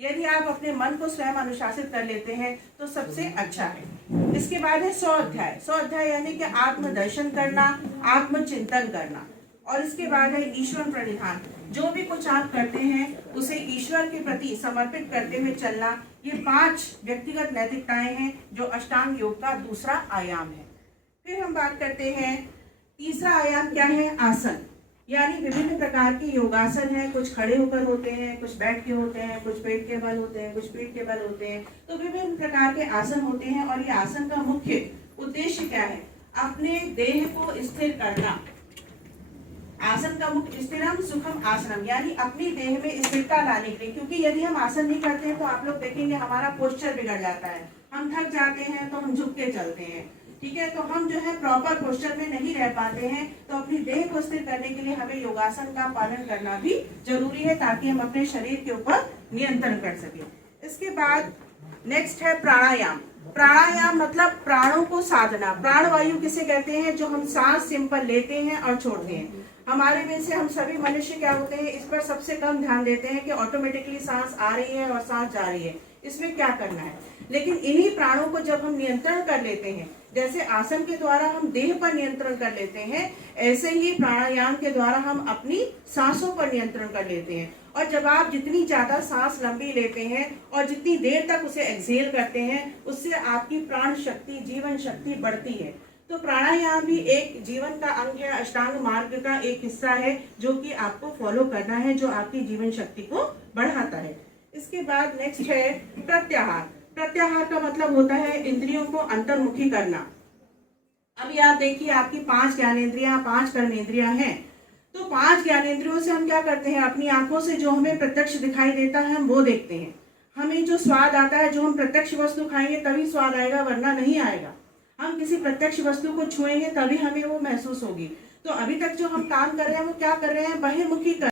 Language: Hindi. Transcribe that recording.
यदि आप अपने मन को स्वयं अनुशासित कर लेते हैं तो सबसे अच्छा है। इसके बाद है 100 अध्याय। 100 अध्याय यानी कि आत्मदर्शन करना, आत्मचिंतन करना। और इसके बाद है ईश्वर प्रणिधान। जो भी कुछ आप करते हैं उसे ईश्वर के प्रति समर्पित करते हुए चलना। ये 5 व्यक्तिगत नैतिकताएं हैं जो अष्टांग योग का दूसरा आयाम है। फिर हम बात करते हैं तीसरा आयाम क्या है, आसन। यानी विभिन्न प्रकार के योगासन हैं। कुछ खड़े होकर होते हैं, कुछ बैठ के होते हैं, कुछ पेट के बल होते हैं, कुछ पीठ के बल होते हैं। तो विभिन्न प्रकार के आसन होते हैं और ये आसन का मुख्य उद्देश्य क्या है, अपने देह को स्थिर करना। आसन का मुख्य स्थिरम सुखम आसनम, यानी अपनी देह में स्थिरता लाने के लिए। क्योंकि यदि हम आसन नहीं करते हैं तो आप लोग देखेंगे हमारा पोस्चर बिगड़ जाता है, हम थक जाते हैं तो हम झुक के चलते हैं, ठीक है। तो हम जो है प्रॉपर पोस्चर में नहीं रह पाते हैं। तो अपनी देह को स्थिर करने के लिए हमें योगासन का पालन करना भी जरूरी है ताकि हम अपने शरीर के ऊपर नियंत्रण कर सकें। इसके बाद नेक्स्ट है प्राणायाम। प्राणायाम मतलब प्राणों को साधना। प्राणवायु किसे कहते हैं, जो हम सांस सिंपल लेते हैं और छोड़ते हैं। हमारे में से हम सभी मनुष्य क्या होते हैं, इस पर सबसे कम ध्यान देते हैं कि ऑटोमेटिकली सांस आ रही है और सांस जा रही है, इसमें क्या करना है। लेकिन इन्हीं प्राणों को जब हम नियंत्रण कर लेते हैं, जैसे आसन के द्वारा हम देह पर नियंत्रण कर लेते हैं, ऐसे ही प्राणायाम के द्वारा हम अपनी सांसों पर नियंत्रण कर लेते हैं। और जब आप जितनी ज्यादा सांस लंबी लेते हैं और जितनी देर तक उसे एक्सहेल करते हैं, उससे आपकी प्राण शक्ति, जीवन शक्ति बढ़ती है। तो प्राणायाम भी एक जीवन का अंग है, अष्टांग मार्ग का एक हिस्सा है जो कि आपको फॉलो करना है, जो आपकी जीवन शक्ति को बढ़ाता है। इसके बाद नेक्स्ट है प्रत्याहार। प्रत्याहार का मतलब होता है इंद्रियों को अंतर्मुखी करना। अभी आप देखिए आपकी 5 ज्ञानेंद्रियां, 5 कर्मेंद्रियां हैं। तो 5 ज्ञानेंद्रियों से हम क्या करते हैं, अपनी आंखों से जो हमें प्रत्यक्ष दिखाई देता है हम वो देखते हैं। हमें जो स्वाद आता है, जो हम प्रत्यक्ष वस्तु खाएंगे तभी स्वाद आएगा, वरना नहीं आएगा। हम किसी प्रत्यक्ष वस्तु को छुएंगे तभी हमें वो महसूस होगी। तो अभी तक जो हम काम कर रहे हैं वो क्या कर रहे हैं, बहिर्मुखी कर